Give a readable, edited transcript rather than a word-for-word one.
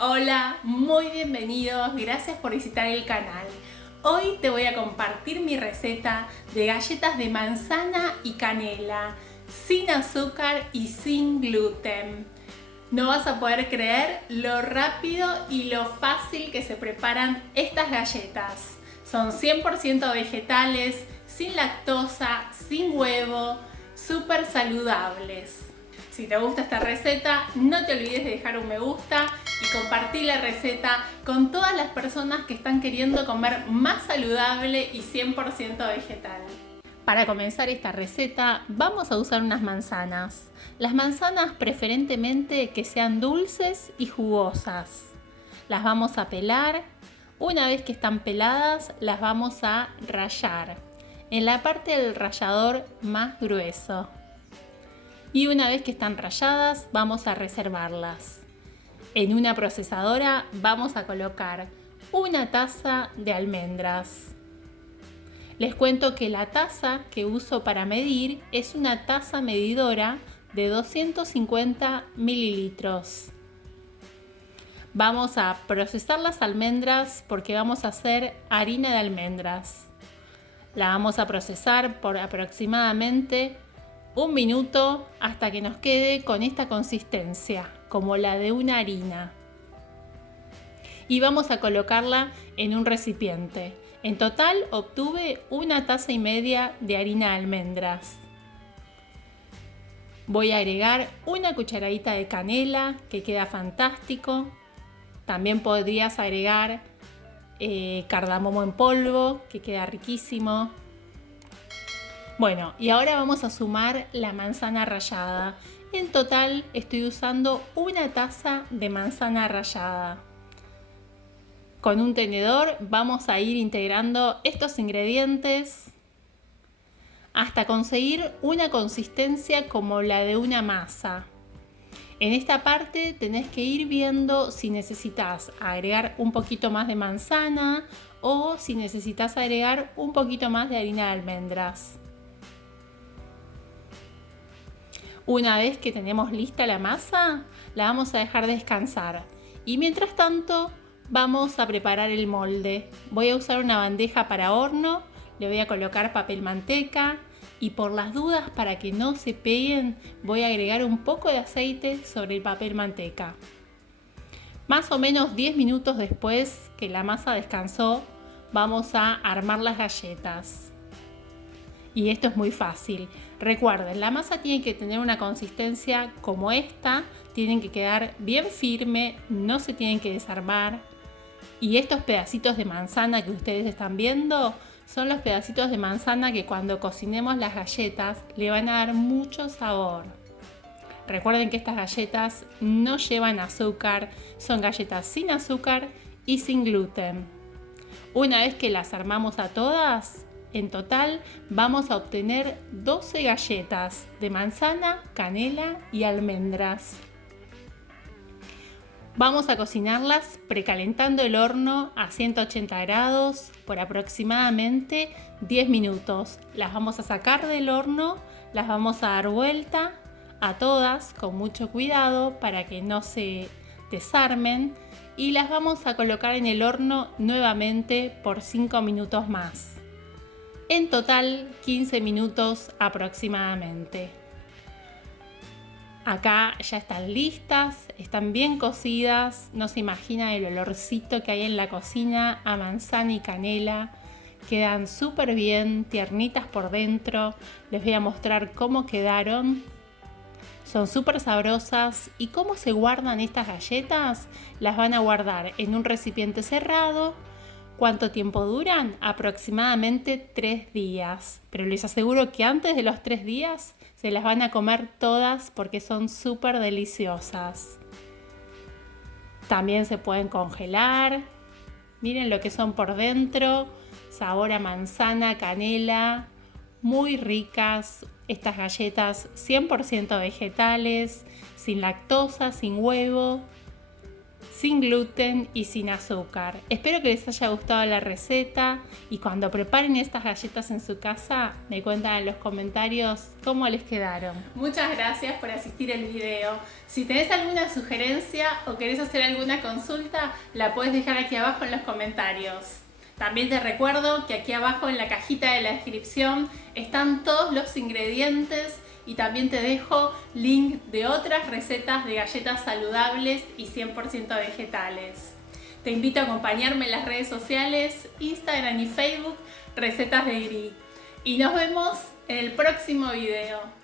Hola, muy bienvenidos, gracias por visitar el canal. Hoy te voy a compartir mi receta de galletas de manzana y canela, sin azúcar y sin gluten. No vas a poder creer lo rápido y lo fácil que se preparan estas galletas. Son 100% vegetales, sin lactosa, sin huevo, súper saludables. Si te gusta esta receta, no te olvides de dejar un me gusta y compartir la receta con todas las personas que están queriendo comer más saludable y 100% vegetal. Para comenzar esta receta vamos a usar unas manzanas. Las manzanas preferentemente que sean dulces y jugosas. Las vamos a pelar. Una vez que están peladas las vamos a rallar en la parte del rallador más grueso. Y una vez que están ralladas vamos a reservarlas. En una procesadora vamos a colocar una taza de almendras. Les cuento que la taza que uso para medir es una taza medidora de 250 mililitros. Vamos a procesar las almendras porque vamos a hacer harina de almendras. La vamos a procesar por aproximadamente 1 minuto hasta que nos quede con esta consistencia, como la de una harina. Y vamos a colocarla en un recipiente. En total obtuve 1,5 tazas de harina de almendras. Voy a agregar una cucharadita de canela, que queda fantástico. También podrías agregar cardamomo en polvo, que queda riquísimo. Bueno, y ahora vamos a sumar la manzana rallada. En total estoy usando 1 taza de manzana rallada. Con un tenedor vamos a ir integrando estos ingredientes hasta conseguir una consistencia como la de una masa. En esta parte tenés que ir viendo si necesitas agregar un poquito más de manzana o si necesitas agregar un poquito más de harina de almendras. Una vez que tenemos lista la masa, la vamos a dejar descansar. Y mientras tanto, vamos a preparar el molde. Voy a usar una bandeja para horno, le voy a colocar papel manteca y por las dudas, para que no se peguen, voy a agregar un poco de aceite sobre el papel manteca. Más o menos 10 minutos después que la masa descansó, vamos a armar las galletas. Y esto es muy fácil. Recuerden, la masa tiene que tener una consistencia como esta, tienen que quedar bien firme, no se tienen que desarmar. Y estos pedacitos de manzana que ustedes están viendo son los pedacitos de manzana que cuando cocinemos las galletas le van a dar mucho sabor. Recuerden que estas galletas no llevan azúcar, son galletas sin azúcar y sin gluten. Una vez que las armamos a todas, en total vamos a obtener 12 galletas de manzana, canela y almendras. Vamos a cocinarlas precalentando el horno a 180 grados por aproximadamente 10 minutos. Las vamos a sacar del horno, las vamos a dar vuelta a todas con mucho cuidado para que no se desarmen y las vamos a colocar en el horno nuevamente por 5 minutos más. En total 15 minutos aproximadamente. Acá ya están listas, están bien cocidas, no se imagina el olorcito que hay en la cocina a manzana y canela. Quedan súper bien, tiernitas por dentro. Les voy a mostrar cómo quedaron. Son súper sabrosas. ¿Y cómo se guardan estas galletas? Las van a guardar en un recipiente cerrado. ¿Cuánto tiempo duran? Aproximadamente 3 días. Pero les aseguro que antes de los 3 días se las van a comer todas porque son súper deliciosas. También se pueden congelar. Miren lo que son por dentro. Sabor a manzana, canela. Muy ricas. Estas galletas 100% vegetales, sin lactosa, sin huevo. sin gluten y sin azúcar. Espero que les haya gustado la receta y cuando preparen estas galletas en su casa me cuentan en los comentarios cómo les quedaron. Muchas gracias por asistir al video. Si tenés alguna sugerencia o querés hacer alguna consulta, la puedes dejar aquí abajo en los comentarios. También te recuerdo que aquí abajo en la cajita de la descripción están todos los ingredientes y también te dejo link de otras recetas de galletas saludables y 100% vegetales. Te invito a acompañarme en las redes sociales, Instagram y Facebook, Recetas de Gri. Y nos vemos en el próximo video.